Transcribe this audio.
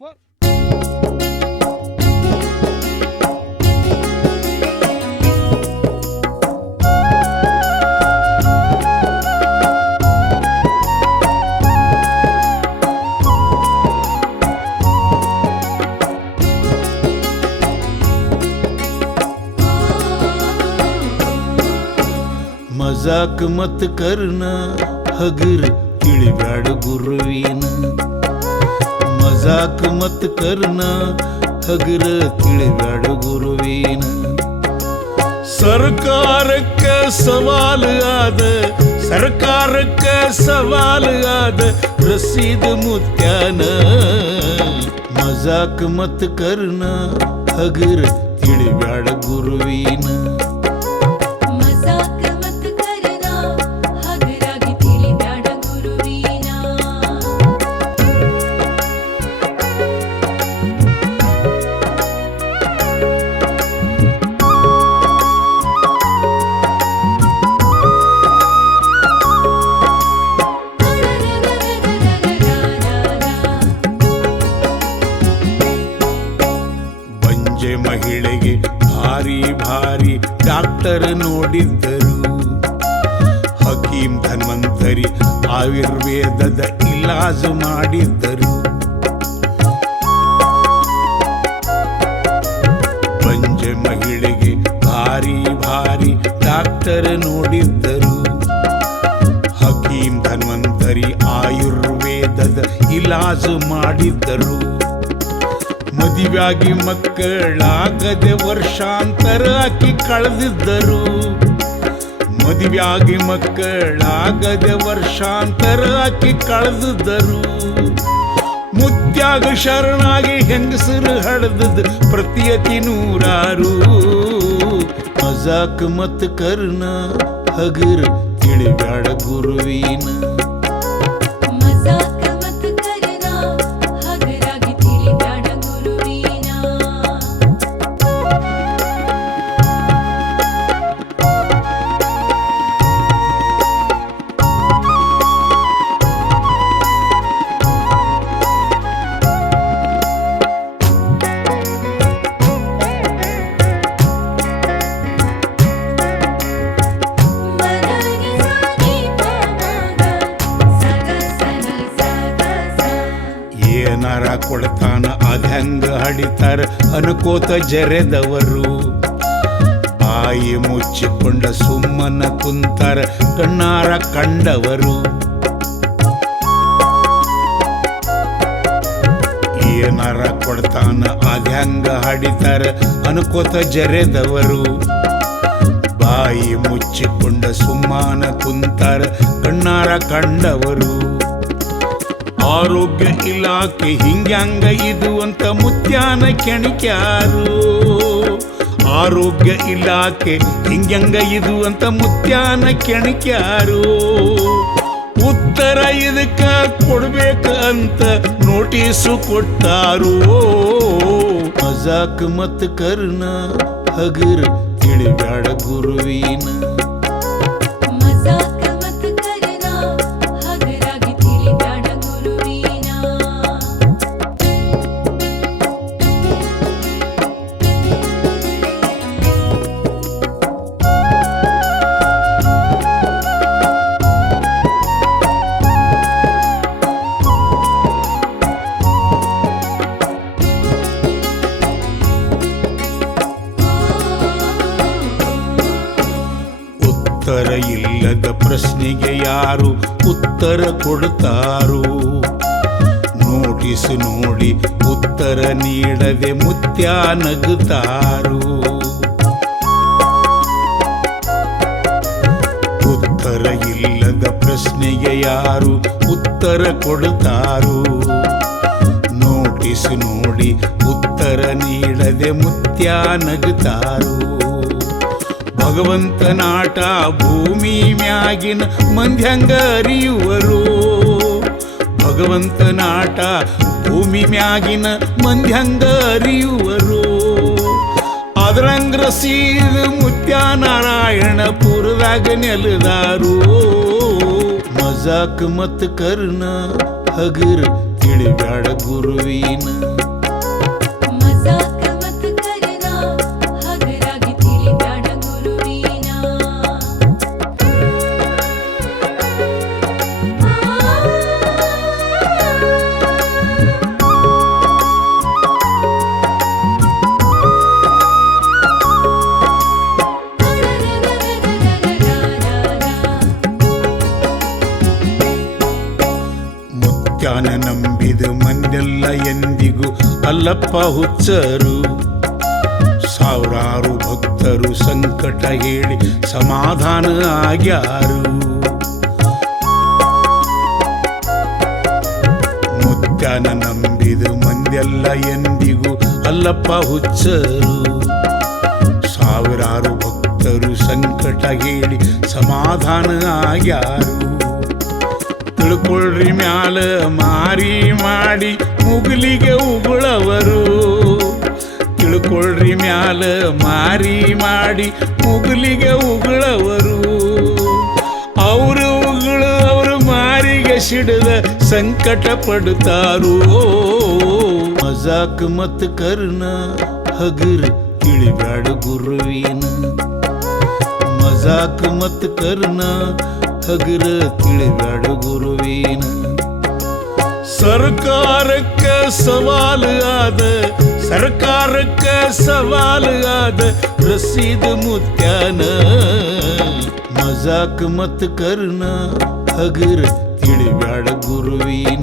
4. मजाक मत करना हगर तिळब्याड गुरुवीन मजाक मत करना हगर तिळब्याड गुरुवीन सरकारಕ್ಕೆ सवाल आद सरकारಕ್ಕೆ सवाल आद रसीद मुत्यान मजाक मत करना हगर तिळब्याड गुरुवीन ಮಹಿಳೆಗೆ ಭಾರಿ ಭಾರಿ ಡಾಕ್ಟರ್ ನೋಡಿದ್ದರು ಹಕೀಂ ಧನ್ವಂತರಿ ಆಯುರ್ವೇದದ ಇಲಾಜು ಮಾಡಿದ್ದರು ಬಂಜೆ ಮಹಿಳೆಗೆ ಭಾರಿ ಭಾರಿ ಡಾಕ್ಟರ್ ನೋಡಿದ್ದರು ಹಕೀಂ ಧನ್ವಂತರಿ ಆಯುರ್ವೇದದ ಇಲಾಜು ಮಾಡಿದ್ದರು ಮದುವೆಯಾಗಿ ಮಕ್ಕಳಾಗದೆ ವರ್ಷಾಂತರ ಆಕಿ ಕಳೆದಿದ್ದರು ಮದುವೆಯಾಗಿ ಮಕ್ಕಳಾಗದೆ ವರ್ಷಾಂತರ ಆಕಿ ಕಳೆದಿದ್ದರು ಮುತ್ಯಾಗ ಶರಣಾಗಿ ಹೆಂಗಸರು ಹಡದದ ಪ್ರತಿಯತಿ ನೂರಾರು ಮಜಾಕ್ ಮತ್ ಕರ್ನ ಹಗರ್ ತಿಳಿಬ್ಯಾಡ ಗುರುವಿನ ಏನಾರ ಕೊಡ್ತಾನ ಅದ್ಹಂಗ ಹಡಿತಾರ ಅನ್ಕೋತ ಜರೆದವರು ಬಾಯಿ ಮುಚ್ಚಿಕೊಂಡ ಸುಮ್ಮನ ಕುಂತಾರ ಕಣ್ಣಾರ ಕಂಡವರು ಏನಾರ ಕೊಡ್ತಾನ ಅದ್ಹಂಗ ಹಡಿತಾರ ಅನ್ಕೋತ ಜರೆದವರು ಬಾಯಿ ಮುಚ್ಚಿಕೊಂಡ ಸುಮ್ಮನ ಕುಂತಾರ ಕಣ್ಣಾರ ಕಂಡವರು ಆರೋಗ್ಯ ಇಲಾಖೆ ಹಿಂಗ್ಯಾಂಗ ಇದು ಅಂತ ಮುತ್ಯಾನ ಕೆಣಿಕ್ಯಾರು ಆರೋಗ್ಯ ಇಲಾಖೆ ಹಿಂಗ್ಯಾಂಗ ಇದು ಅಂತ ಮುತ್ಯಾನ ಕೆಣಿಕ್ಯಾರು ಉತ್ತರ ಇದಕ್ಕ ಕೊಡ್ಬೇಕು ಅಂತ ನೋಟಿಸು ಕೊಟ್ಟಾರು ಮಜಾಕ್ ಮತ್ ಕರ್ನ ಹಗರ್ ತಿಳಿಬ್ಯಾಡ ಗುರುವಿನ ಉತ್ತರ ಇಲ್ಲದ ಪ್ರಶ್ನೆಗೆ ಯಾರು ಉತ್ತರ ಕೊಡ್ತಾರೋ ನೋಟಿಸ್ ನೋಡಿ ಉತ್ತರ ನೀಡದೆ ಮುತ್ಯ ನಗುತ್ತಾರೋ ಉತ್ತರ ಇಲ್ಲದ ಪ್ರಶ್ನೆಗೆ ಯಾರು ಉತ್ತರ ಕೊಡ್ತಾರೋ ನೋಟಿಸ್ ನೋಡಿ ಉತ್ತರ ನೀಡದೆ ಮುತ್ಯ ನಗುತ್ತಾರೋ ಭಗವಂತನಾಟ ಭೂಮಿ ಮ್ಯಾಗಿನ ಮಂದ್ಯಂಗ ಅರಿಯುವರು ಭಗವಂತನಾಟ ಭೂಮಿ ಮ್ಯಾಗಿನ ಮಂದ್ಯಂಗ ಅರಿಯುವರು ಅದರಂಗ ರಸೀದ್ ಮುತ್ಯಾನಾರಾಯಣಪುರದಾಗ ನೆಲದಾರು ಮಜಾಕ್ ಮತ್ ಕರ್ನ ಹಗರ್ ತಿಳಿಬ್ಯಾಡ ಗುರುವಿನ ಎಂದಿಗೂ ಅಲ್ಲಪ್ಪ ಹುಚ್ಚರು. ಸಾವಿರಾರು ಭಕ್ತರು ಸಂಕಟ ಹೇಳಿ ಸಮಾಧಾನ ಆಗ್ಯಾರು. ಮುತ್ಯಾನ ನಂಬಿದ ಮಂದೆಲ್ಲ ಎಂದಿಗೂ ಅಲ್ಲಪ್ಪ ಹುಚ್ಚರು. ಸಾವಿರಾರು ಭಕ್ತರು ಸಂಕಟ ಹೇಳಿ ಸಮಾಧಾನ ಆಗ್ಯಾರು. ತಿಳ್ಕೊಳ್ರಿ ಮ್ಯಾಲ ಮಾರಿ ಮಾಡಿ ಮುಗಿಲಿಗೆ ಉಗುಳವರು. ತಿಳ್ಕೊಳ್ರಿ ಮ್ಯಾಲ ಮಾರಿ ಮಾಡಿ ಮುಗಿಲಿಗೆ ಉಗುಳವರು. ಅವರು ಉಗುಳು ಅವರು ಮಾರಿಗೆ ಸಿಡದ ಸಂಕಟ ಪಡುತ್ತಾರೋ. ಮಜಾಕ್ ಮತ್ ಕರ್ನ ಹಗರ್ ತಿಳಿಬ್ಯಾಡ ಗುರುವಿನ. ಮಜಾಕ್ ಮತ್ ಕರ್ನ ಹಗರ ತಿಳಿಬ್ಯಾಡ ಗುರುವಿನ. ಸರ್ಕಾರಕ್ಕ ಸವಾಲು ಆದ ಸರ್ಕಾರಕ್ಕ ಸವಾಲು ಆದ ರಸೀದ ಮುತ್ಯಾನ. ಮಜಾಕ್ ಮತ್ ಕರ್ನ ಹಗರ ತಿಳಿಬ್ಯಾಡ ಗುರುವಿನ.